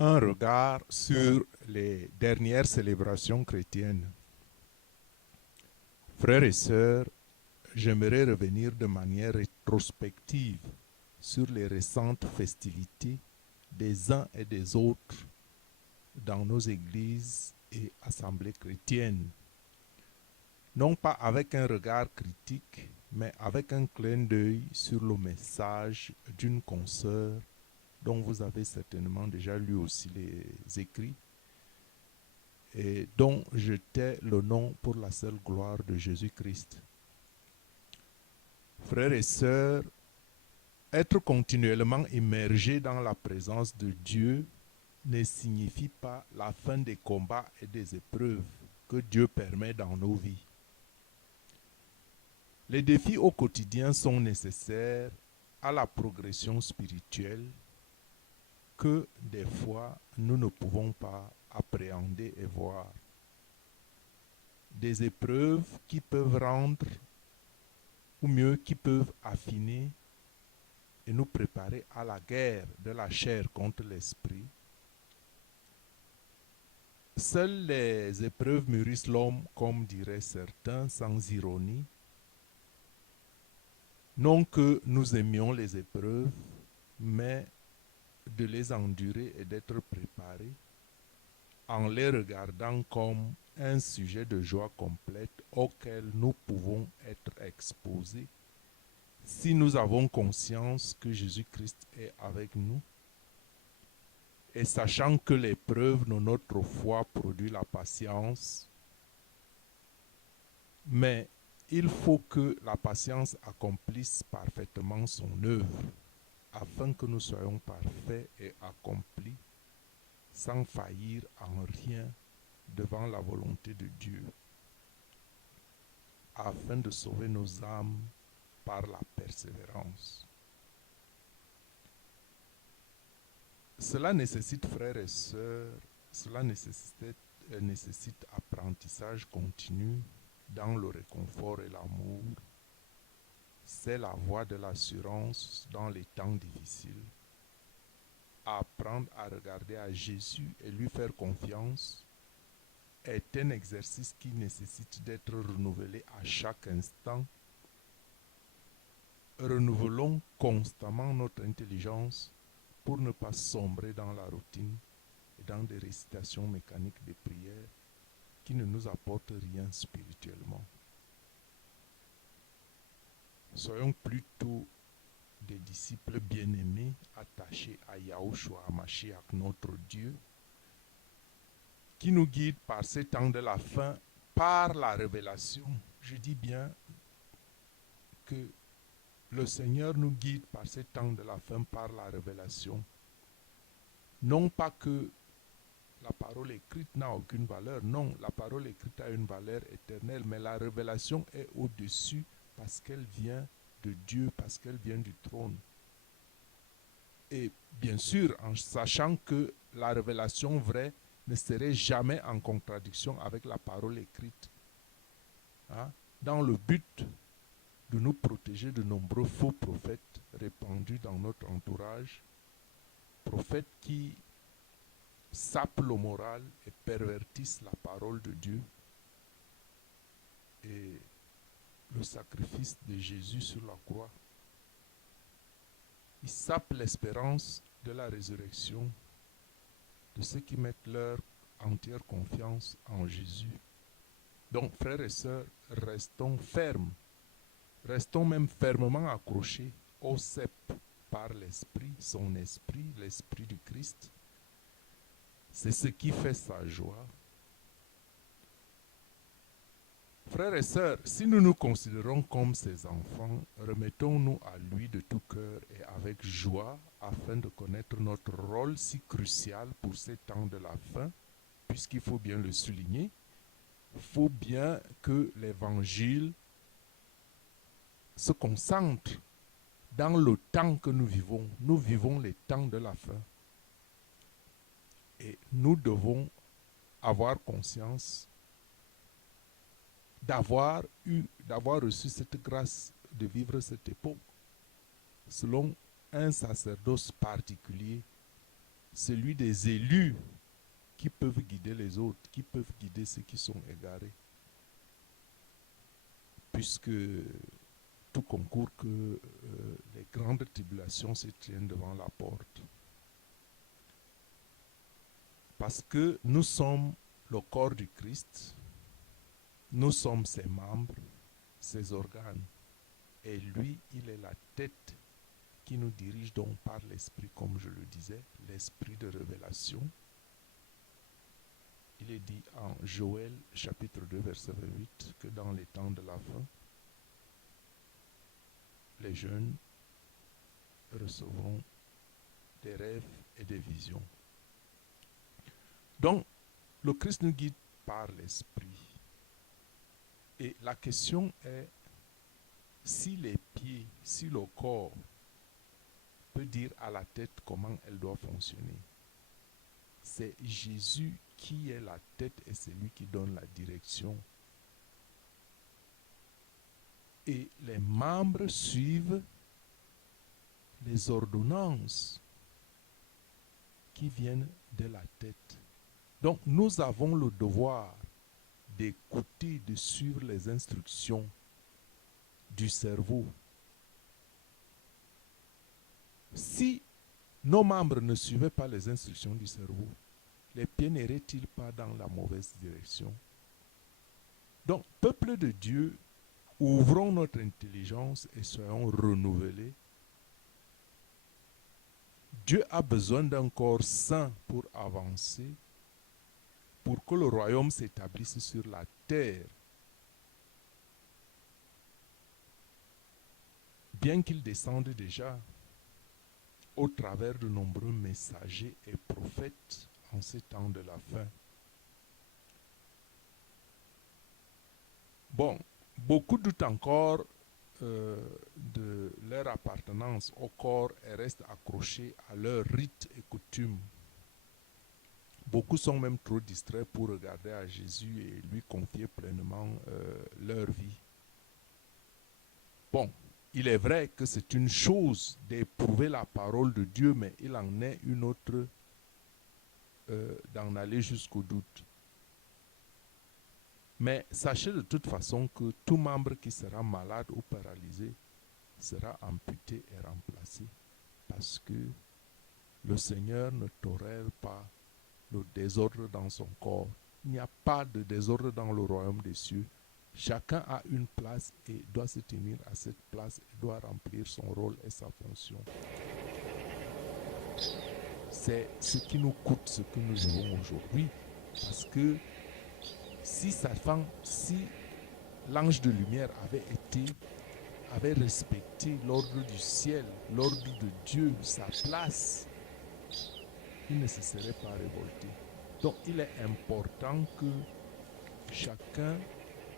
Un regard sur les dernières célébrations chrétiennes. Frères et sœurs, j'aimerais revenir de manière rétrospective sur les récentes festivités des uns et des autres dans nos églises et assemblées chrétiennes. Non pas avec un regard critique, mais avec un clin d'œil sur le message d'une consoeur dont vous avez certainement déjà lu aussi les écrits et dont je tais le nom pour la seule gloire de Jésus-Christ. Frères et sœurs, être continuellement immergé dans la présence de Dieu ne signifie pas la fin des combats et des épreuves que Dieu permet dans nos vies. Les défis au quotidien sont nécessaires à la progression spirituelle que des fois nous ne pouvons pas appréhender et voir. Des épreuves qui peuvent rendre, ou mieux qui peuvent affiner et nous préparer à la guerre de la chair contre l'esprit. Seules les épreuves mûrissent l'homme, comme diraient certains, sans ironie. Non que nous aimions les épreuves, mais de les endurer et d'être préparés en les regardant comme un sujet de joie complète auquel nous pouvons être exposés si nous avons conscience que Jésus-Christ est avec nous et sachant que l'épreuve de notre foi produit la patience, mais il faut que la patience accomplisse parfaitement son œuvre afin que nous soyons parfaits et accomplis sans faillir en rien devant la volonté de Dieu, afin de sauver nos âmes par la persévérance. Cela nécessite, frères et sœurs, cela nécessite apprentissage continu dans le réconfort et l'amour. C'est la voie de l'assurance dans les temps difficiles. Apprendre à regarder à Jésus et lui faire confiance est un exercice qui nécessite d'être renouvelé à chaque instant. Renouvelons constamment notre intelligence pour ne pas sombrer dans la routine et dans des récitations mécaniques des prières qui ne nous apportent rien spirituellement. Soyons plutôt des disciples bien-aimés attachés à Yahushua HaMashiach, notre Dieu, qui nous guide par ces temps de la fin, par la révélation. Je dis bien que le Seigneur nous guide par ces temps de la fin, par la révélation. Non pas que la parole écrite n'a aucune valeur, non, la parole écrite a une valeur éternelle, mais la révélation est au-dessus parce qu'elle vient de Dieu, parce qu'elle vient du trône. Et bien sûr, en sachant que la révélation vraie ne serait jamais en contradiction avec la parole écrite, hein, dans le but de nous protéger de nombreux faux prophètes répandus dans notre entourage, prophètes qui sapent le moral et pervertissent la parole de Dieu et le sacrifice de Jésus sur la croix. Ils sapent l'espérance de la résurrection de ceux qui mettent leur entière confiance en Jésus. Donc, frères et sœurs, restons fermes, restons même fermement accrochés au cep par l'Esprit, son Esprit, l'Esprit du Christ. C'est ce qui fait sa joie. Frères et sœurs, si nous nous considérons comme ses enfants, remettons-nous à lui de tout cœur et avec joie afin de connaître notre rôle si crucial pour ces temps de la fin, puisqu'il faut bien le souligner, il faut bien que l'Évangile se concentre dans le temps que nous vivons. Nous vivons les temps de la fin. Et nous devons avoir conscience d'avoir reçu cette grâce de vivre cette époque selon un sacerdoce particulier, celui des élus qui peuvent guider les autres, qui peuvent guider ceux qui sont égarés. Puisque tout concourt que les grandes tribulations se tiennent devant la porte. Parce que nous sommes le corps du Christ, nous sommes ses membres, ses organes. Et lui, il est la tête qui nous dirige donc par l'esprit, comme je le disais, l'esprit de révélation. Il est dit en Joël chapitre 2 verset 28 que dans les temps de la fin, les jeunes recevront des rêves et des visions. Donc, le Christ nous guide par l'esprit. Et la question est, si les pieds, si le corps peut dire à la tête comment elle doit fonctionner, c'est Jésus qui est la tête et c'est lui qui donne la direction. Et les membres suivent les ordonnances qui viennent de la tête. Donc nous avons le devoir d'écouter, de suivre les instructions du cerveau. Si nos membres ne suivaient pas les instructions du cerveau, les pieds n'iraient-ils pas dans la mauvaise direction? Donc, peuple de Dieu, ouvrons notre intelligence et soyons renouvelés. Dieu a besoin d'un corps sain pour avancer, pour que le royaume s'établisse sur la terre. Bien qu'il descende déjà au travers de nombreux messagers et prophètes en ces temps de la fin. Bon, beaucoup doutent encore de leur appartenance au corps et restent accrochés à leurs rites et coutumes. Beaucoup sont même trop distraits pour regarder à Jésus et lui confier pleinement leur vie. Bon, il est vrai que c'est une chose d'éprouver la parole de Dieu, mais il en est une autre d'en aller jusqu'au doute. Mais sachez de toute façon que tout membre qui sera malade ou paralysé sera amputé et remplacé, parce que le Seigneur ne tolère pas le désordre dans son corps. Il n'y a pas de désordre dans le royaume des cieux. Chacun a une place et doit se tenir à cette place et doit remplir son rôle et sa fonction. C'est ce qui nous coûte ce que nous avons aujourd'hui, parce que si l'ange de lumière avait respecté l'ordre du ciel, l'ordre de Dieu, sa place, il ne se serait pas révolté. Donc il est important que chacun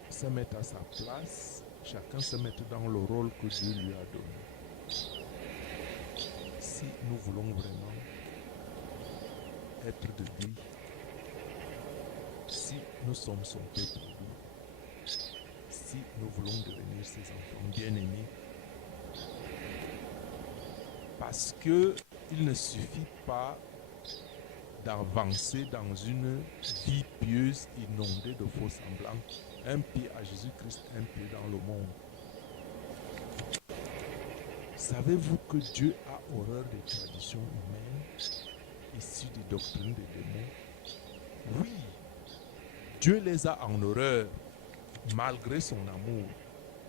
se mette à sa place, chacun se mette dans le rôle que Dieu lui a donné. Si nous voulons vraiment être de lui, si nous sommes son peuple, si nous voulons devenir ses enfants bien-aimés, parce que il ne suffit pas d'avancer dans une vie pieuse inondée de faux semblants, un pied à Jésus-Christ, un pied dans le monde. Savez-vous que Dieu a horreur des traditions humaines issues des doctrines des démons? Oui, Dieu les a en horreur, malgré son amour.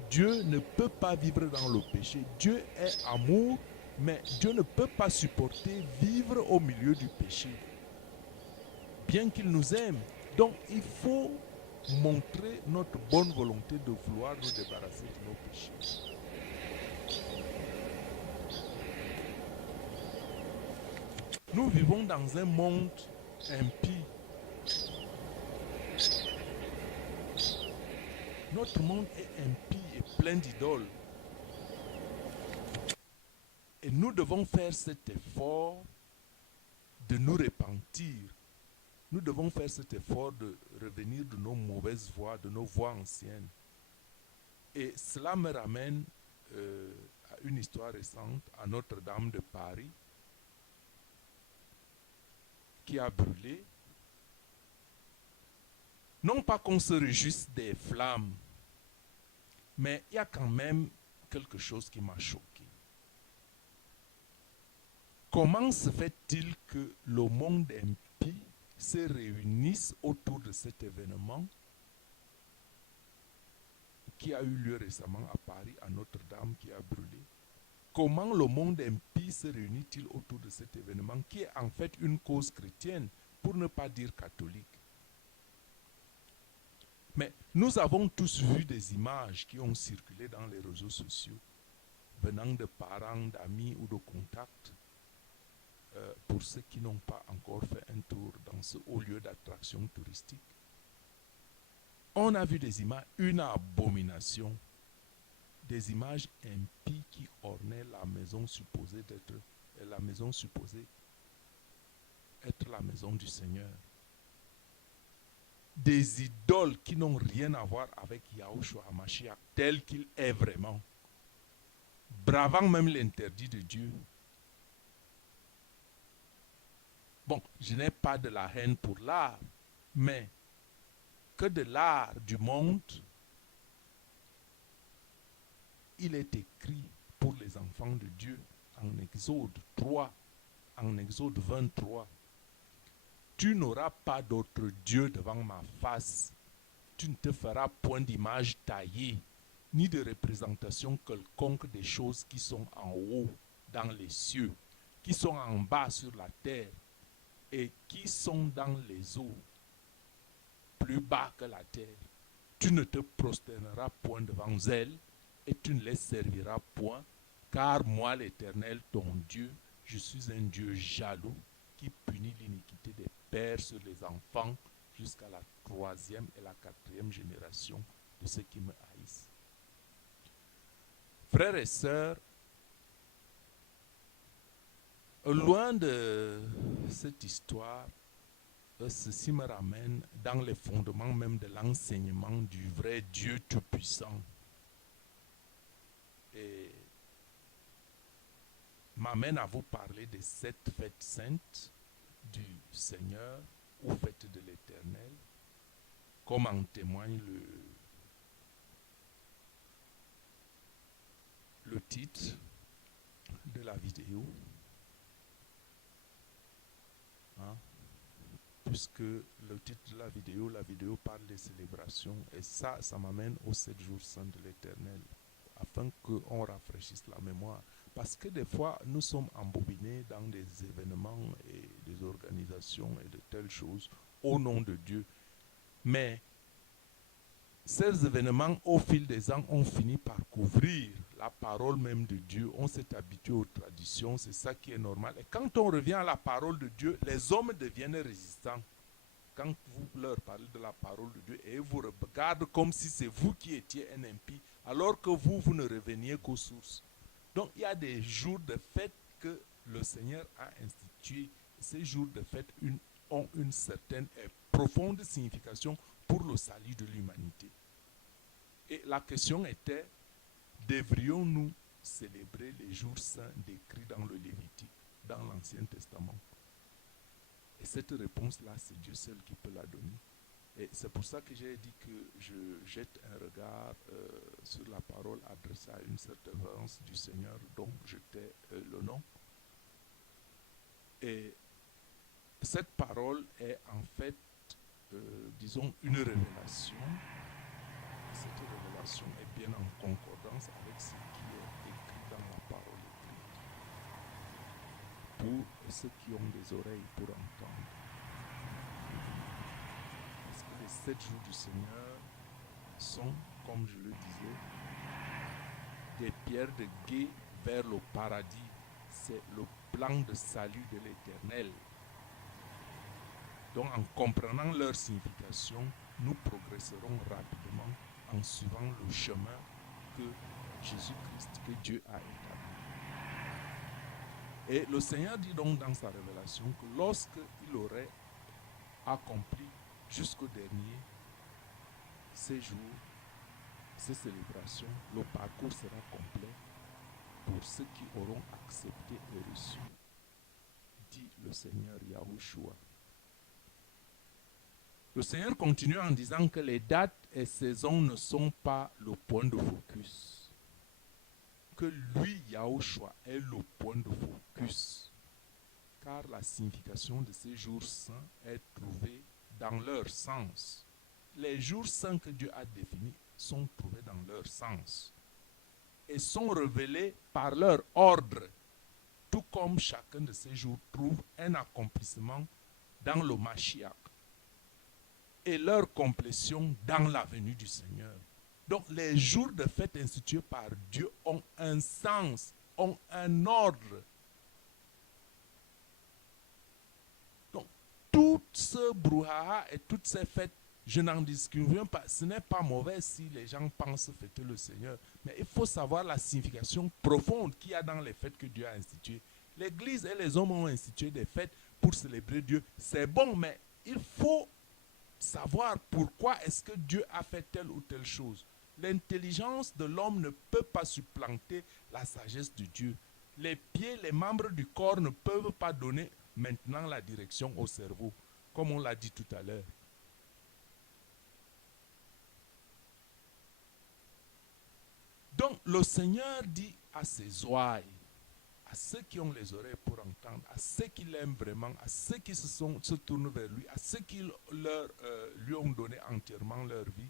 Dieu ne peut pas vivre dans le péché. Dieu est amour, mais Dieu ne peut pas supporter vivre au milieu du péché, bien qu'il nous aime. Donc il faut montrer notre bonne volonté de vouloir nous débarrasser de nos péchés. Nous vivons dans un monde impie. Notre monde est impie et plein d'idoles. Et nous devons faire cet effort de nous repentir. Nous devons faire cet effort de revenir de nos mauvaises voies, de nos voies anciennes. Et cela me ramène à une histoire récente à Notre-Dame de Paris. qui a brûlé. Non pas qu'on se réjouisse des flammes, mais il y a quand même quelque chose qui m'a choqué. Comment se fait-il que le monde impie se réunisse autour de cet événement qui a eu lieu récemment à Paris, à Notre-Dame, qui a brûlé? Comment le monde impie se réunit-il autour de cet événement qui est en fait une cause chrétienne, pour ne pas dire catholique? Mais nous avons tous vu des images qui ont circulé dans les réseaux sociaux, venant de parents, d'amis ou de contacts, pour ceux qui n'ont pas encore fait un tour dans ce haut lieu d'attraction touristique. On a vu des images, une abomination, des images impies qui ornaient la maison supposée être la maison du Seigneur. Des idoles qui n'ont rien à voir avec Yahushua HaMashiach tel qu'il est vraiment, bravant même l'interdit de Dieu. Bon, je n'ai pas de la haine pour l'art, mais que de l'art du monde, il est écrit pour les enfants de Dieu en Exode 3, en Exode 23. Tu n'auras pas d'autre Dieu devant ma face. Tu ne te feras point d'image taillée, ni de représentation quelconque des choses qui sont en haut dans les cieux, qui sont en bas sur la terre et qui sont dans les eaux, plus bas que la terre. Tu ne te prosterneras point devant elles et tu ne les serviras point, car moi, l'Éternel, ton Dieu, je suis un Dieu jaloux qui punit l'iniquité des pères sur les enfants jusqu'à la 3e et la 4e génération de ceux qui me haïssent. Frères et sœurs, loin de cette histoire, ceci me ramène dans les fondements même de l'enseignement du vrai Dieu Tout-Puissant. Et m'amène à vous parler de cette fête sainte du Seigneur ou fête de l'Éternel, comme en témoigne le titre de la vidéo. Hein? Puisque le titre de la vidéo parle des célébrations, et ça m'amène aux 7 jours saints de l'Éternel, afin qu'on rafraîchisse la mémoire. Parce que des fois, nous sommes embobinés dans des événements et des organisations et de telles choses au nom de Dieu. Mais ces événements, au fil des ans, ont fini par couvrir la parole même de Dieu. On s'est habitué aux traditions, c'est ça qui est normal. Et quand on revient à la parole de Dieu, les hommes deviennent résistants. Quand vous leur parlez de la parole de Dieu, et ils vous regardent comme si c'est vous qui étiez un impie, alors que vous ne reveniez qu'aux sources. Donc il y a des jours de fête que le Seigneur a institués. Ces jours de fête ont une certaine et profonde signification pour le salut de l'humanité. Et la question était, devrions-nous célébrer les jours saints décrits dans le Lévitique, dans l'Ancien Testament? Et cette réponse-là, c'est Dieu seul qui peut la donner. Et c'est pour ça que j'ai dit que je jette un regard sur la parole adressée à une certaine révérence du Seigneur dont je tais le nom. Et cette parole est en fait, disons, une révélation. Cette révélation est bien en concordance avec ce qui est écrit dans la parole écrite. Pour ceux qui ont des oreilles pour entendre. Parce que les 7 jours du Seigneur sont, comme je le disais, des pierres de guet vers le paradis. C'est le plan de salut de l'Éternel. Donc en comprenant leur signification, nous progresserons rapidement en suivant le chemin que Jésus-Christ, que Dieu a établi. Et le Seigneur dit donc dans sa révélation que lorsqu'il aurait accompli jusqu'au dernier ces jours, ces célébrations, le parcours sera complet pour ceux qui auront accepté et reçu, dit le Seigneur Yahushua. Le Seigneur continue en disant que les dates et saisons ne sont pas le point de focus. Que lui, Yahushua, est le point de focus. Car la signification de ces jours saints est trouvée dans leur sens. Les jours saints que Dieu a définis sont trouvés dans leur sens et sont révélés par leur ordre, tout comme chacun de ces jours trouve un accomplissement dans le Mashiach et leur complétion dans la venue du Seigneur. Donc les jours de fête institués par Dieu ont un sens, ont un ordre. Donc tout ce brouhaha et toutes ces fêtes, je n'en discrimine pas. Ce n'est pas mauvais si les gens pensent fêter le Seigneur. Mais il faut savoir la signification profonde qu'il y a dans les fêtes que Dieu a instituées. L'Église et les hommes ont institué des fêtes pour célébrer Dieu. C'est bon, mais il faut savoir pourquoi est-ce que Dieu a fait telle ou telle chose. L'intelligence de l'homme ne peut pas supplanter la sagesse de Dieu. Les pieds, les membres du corps ne peuvent pas donner maintenant la direction au cerveau, comme on l'a dit tout à l'heure. Donc le Seigneur dit à ses ouailles, à ceux qui ont les oreilles pour entendre, à ceux qui l'aiment vraiment, à ceux qui se tournent vers lui, à ceux qui lui ont donné entièrement leur vie.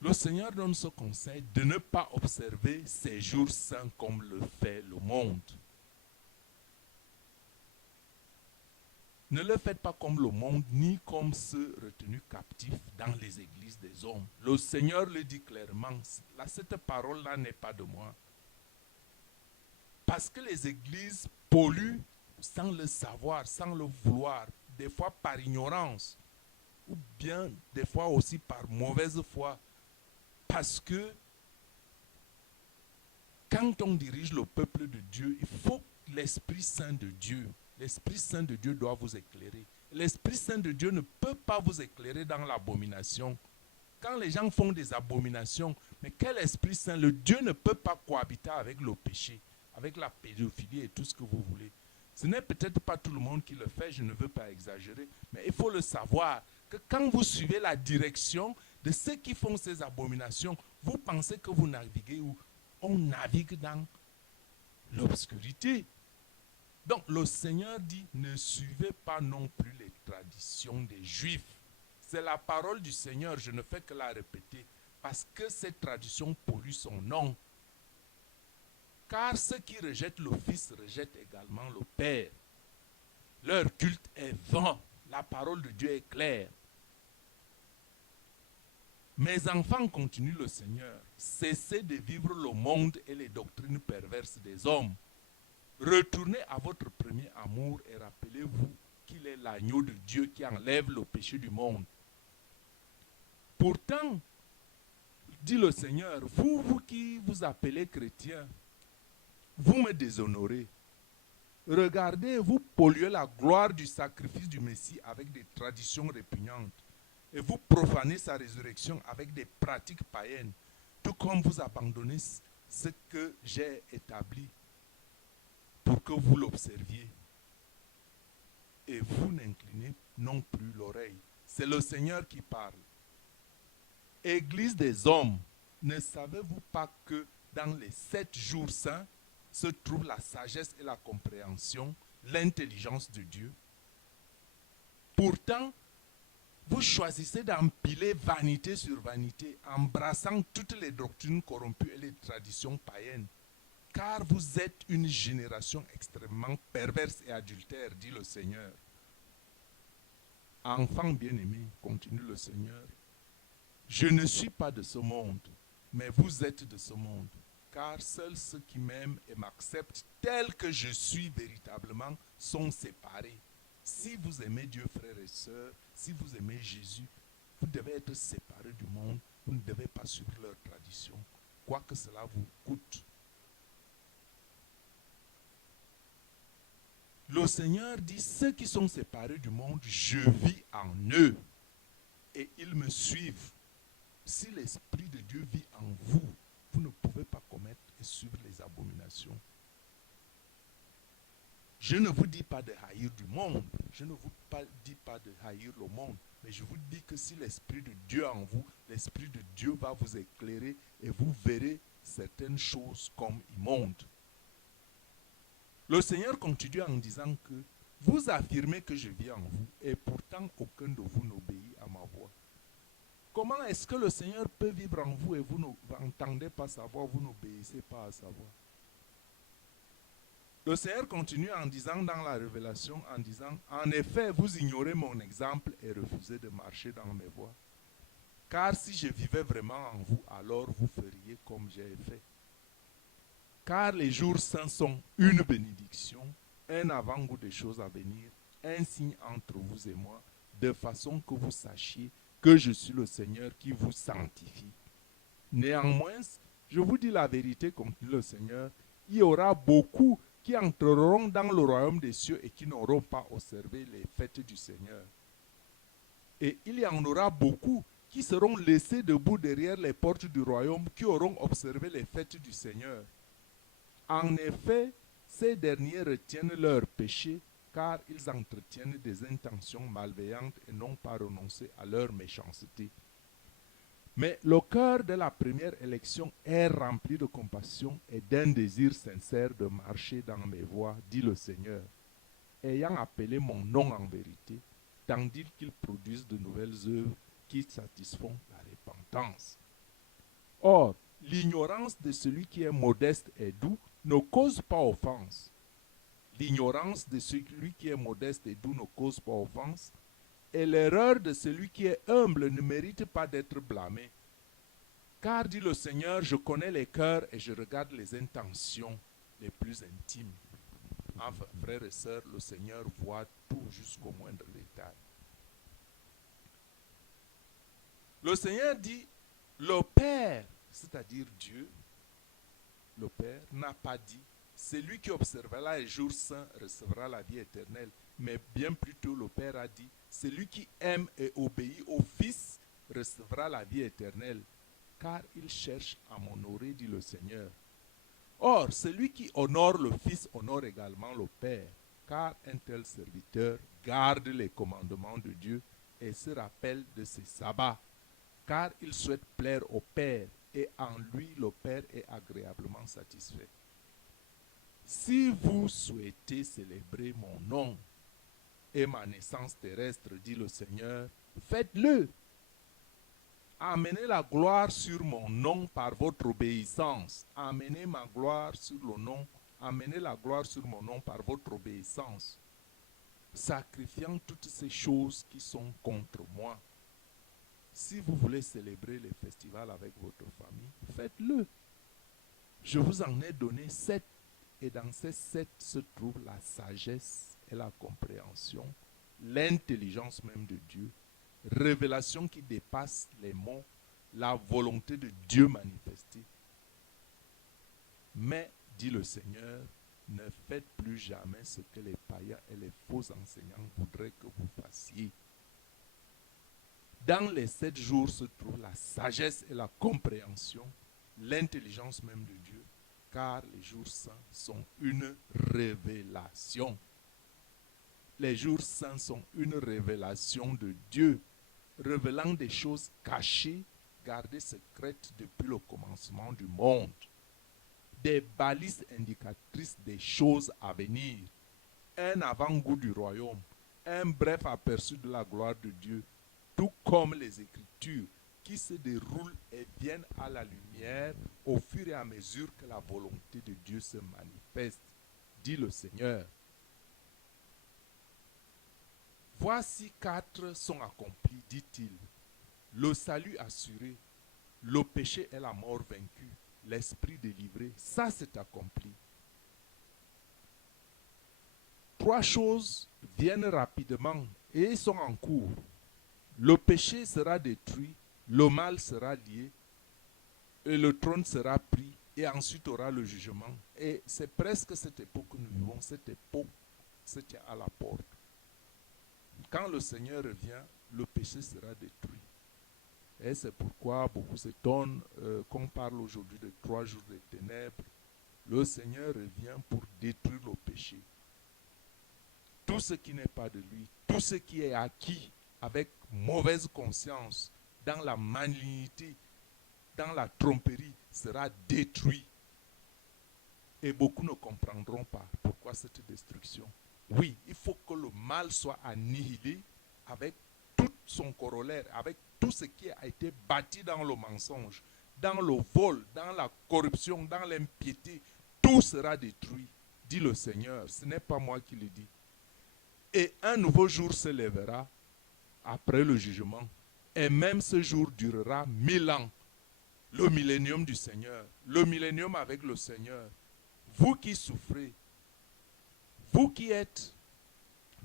Le Seigneur donne ce conseil de ne pas observer ces jours saints comme le fait le monde. Ne le faites pas comme le monde, ni comme ceux retenus captifs dans les églises des hommes. Le Seigneur le dit clairement, cette parole-là n'est pas de moi. Parce que les églises polluent sans le savoir, sans le vouloir, des fois par ignorance, ou bien des fois aussi par mauvaise foi. Parce que quand on dirige le peuple de Dieu, il faut l'Esprit Saint de Dieu. L'Esprit Saint de Dieu doit vous éclairer. L'Esprit Saint de Dieu ne peut pas vous éclairer dans l'abomination. Quand les gens font des abominations, mais quel Esprit Saint? Le Dieu ne peut pas cohabiter avec le péché, avec la pédophilie et tout ce que vous voulez. Ce n'est peut-être pas tout le monde qui le fait, je ne veux pas exagérer, mais il faut le savoir que quand vous suivez la direction de ceux qui font ces abominations, vous pensez que vous naviguez où? On navigue dans l'obscurité. Donc le Seigneur dit, ne suivez pas non plus les traditions des Juifs. C'est la parole du Seigneur, je ne fais que la répéter, parce que cette tradition pollue son nom. Car ceux qui rejettent le Fils rejettent également le Père. Leur culte est vain, la parole de Dieu est claire. Mes enfants, continue le Seigneur, cessez de vivre le monde et les doctrines perverses des hommes. Retournez à votre premier amour et rappelez-vous qu'il est l'agneau de Dieu qui enlève le péché du monde. Pourtant, dit le Seigneur, vous qui vous appelez chrétiens, vous me déshonorez. Regardez, vous polluez la gloire du sacrifice du Messie avec des traditions répugnantes. Et vous profanez sa résurrection avec des pratiques païennes, tout comme vous abandonnez ce que j'ai établi pour que vous l'observiez. Et vous n'inclinez non plus l'oreille. C'est le Seigneur qui parle. Église des hommes, ne savez-vous pas que dans les 7 jours saints se trouve la sagesse et la compréhension, l'intelligence de Dieu? Pourtant, vous choisissez d'empiler vanité sur vanité, embrassant toutes les doctrines corrompues et les traditions païennes. Car vous êtes une génération extrêmement perverse et adultère, dit le Seigneur. Enfants bien-aimés, continue le Seigneur, je ne suis pas de ce monde, mais vous êtes de ce monde. Car seuls ceux qui m'aiment et m'acceptent tel que je suis véritablement sont séparés. Si vous aimez Dieu, frères et sœurs, si vous aimez Jésus, vous devez être séparés du monde. Vous ne devez pas suivre leurs traditions, quoi que cela vous coûte. Le Seigneur dit, ceux qui sont séparés du monde, je vis en eux et ils me suivent. Si l'Esprit de Dieu vit en vous, vous ne pouvez pas commettre et suivre les abominations. Je ne vous dis pas de haïr du monde. Je ne vous dis pas de haïr le monde. Mais je vous dis que si l'Esprit de Dieu en vous, l'Esprit de Dieu va vous éclairer et vous verrez certaines choses comme immondes. Le Seigneur continue en disant que vous affirmez que je vis en vous et pourtant aucun de vous n'obéit à ma voix. Comment est-ce que le Seigneur peut vivre en vous et vous n'entendez pas sa voix, vous n'obéissez pas à sa voix? Le Seigneur continue en disant dans la révélation, en disant, en effet, vous ignorez mon exemple et refusez de marcher dans mes voies. Car si je vivais vraiment en vous, alors vous feriez comme j'ai fait. Car les jours saints sont une bénédiction, un avant-goût des choses à venir, un signe entre vous et moi, de façon que vous sachiez que je suis le Seigneur qui vous sanctifie. Néanmoins, je vous dis la vérité, continue le Seigneur, il y aura beaucoup qui entreront dans le royaume des cieux et qui n'auront pas observé les fêtes du Seigneur. Et il y en aura beaucoup qui seront laissés debout derrière les portes du royaume, qui auront observé les fêtes du Seigneur. En effet, ces derniers retiennent leurs péchés, car ils entretiennent des intentions malveillantes et n'ont pas renoncé à leur méchanceté. Mais le cœur de la première élection est rempli de compassion et d'un désir sincère de marcher dans mes voies, dit le Seigneur, ayant appelé mon nom en vérité, tandis qu'ils produisent de nouvelles œuvres qui satisfont la repentance. Or, l'ignorance de celui qui est modeste et doux ne cause pas offense. L'ignorance de celui qui est modeste et doux ne cause pas offense, et l'erreur de celui qui est humble ne mérite pas d'être blâmé. Car, dit le Seigneur, je connais les cœurs et je regarde les intentions les plus intimes. Enfin, frères et sœurs, le Seigneur voit tout jusqu'au moindre détail. Le Seigneur dit, le Père, c'est-à-dire Dieu, le Père, n'a pas dit, celui qui observera les jours saints recevra la vie éternelle. Mais bien plutôt, le Père a dit, celui qui aime et obéit au Fils recevra la vie éternelle, car il cherche à m'honorer, dit le Seigneur. Or, celui qui honore le Fils honore également le Père, car un tel serviteur garde les commandements de Dieu et se rappelle de ses sabbats, car il souhaite plaire au Père, et en lui le Père est agréablement satisfait. Si vous souhaitez célébrer mon nom et ma naissance terrestre, dit le Seigneur, faites-le. Amenez la gloire sur mon nom par votre obéissance. Amenez ma gloire sur le nom. Amenez la gloire sur mon nom par votre obéissance, sacrifiant toutes ces choses qui sont contre moi. Si vous voulez célébrer les festivals avec votre famille, faites-le. Je vous en ai donné 7. Et dans ces 7 se trouve la sagesse et la compréhension, l'intelligence même de Dieu, révélation qui dépasse les mots, la volonté de Dieu manifestée. Mais, dit le Seigneur, ne faites plus jamais ce que les païens et les faux enseignants voudraient que vous fassiez. Dans les 7 jours se trouve la sagesse et la compréhension, l'intelligence même de Dieu, car les jours saints sont une révélation. Les jours saints sont une révélation de Dieu, révélant des choses cachées, gardées secrètes depuis le commencement du monde. Des balises indicatrices des choses à venir, un avant-goût du royaume, un bref aperçu de la gloire de Dieu, tout comme les Écritures qui se déroulent et viennent à la lumière au fur et à mesure que la volonté de Dieu se manifeste, dit le Seigneur. Voici 4 sont accomplis, dit-il. Le salut assuré, le péché et la mort vaincus, l'esprit délivré, ça c'est accompli. 3 choses viennent rapidement et sont en cours. Le péché sera détruit, le mal sera lié, et le trône sera pris, et ensuite aura le jugement. Et c'est presque cette époque que nous vivons, cette époque, c'était à la porte. Quand le Seigneur revient, le péché sera détruit. Et c'est pourquoi beaucoup s'étonnent qu'on parle aujourd'hui de 3 jours de ténèbres. Le Seigneur revient pour détruire le péché. tout ce qui n'est pas de lui, tout ce qui est acquis avec mauvaise conscience, dans la malignité, dans la tromperie, sera détruit. Et beaucoup ne comprendront pas pourquoi cette destruction. Oui, il faut que le mal soit annihilé avec tout son corollaire, avec tout ce qui a été bâti dans le mensonge, dans le vol, dans la corruption, dans l'impiété. Tout sera détruit, dit le Seigneur. Ce n'est pas moi qui le dis. Et un nouveau jour se lèvera après le jugement. Et même ce jour durera 1000 ans. Le millénium du Seigneur. Le millénium avec le Seigneur. Vous qui souffrez, vous qui êtes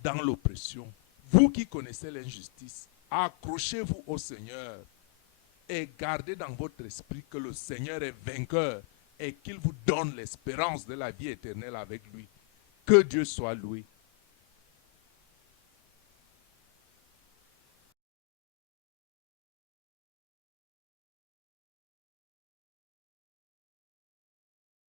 dans l'oppression, vous qui connaissez l'injustice, accrochez-vous au Seigneur et gardez dans votre esprit que le Seigneur est vainqueur et qu'il vous donne l'espérance de la vie éternelle avec lui. Que Dieu soit loué.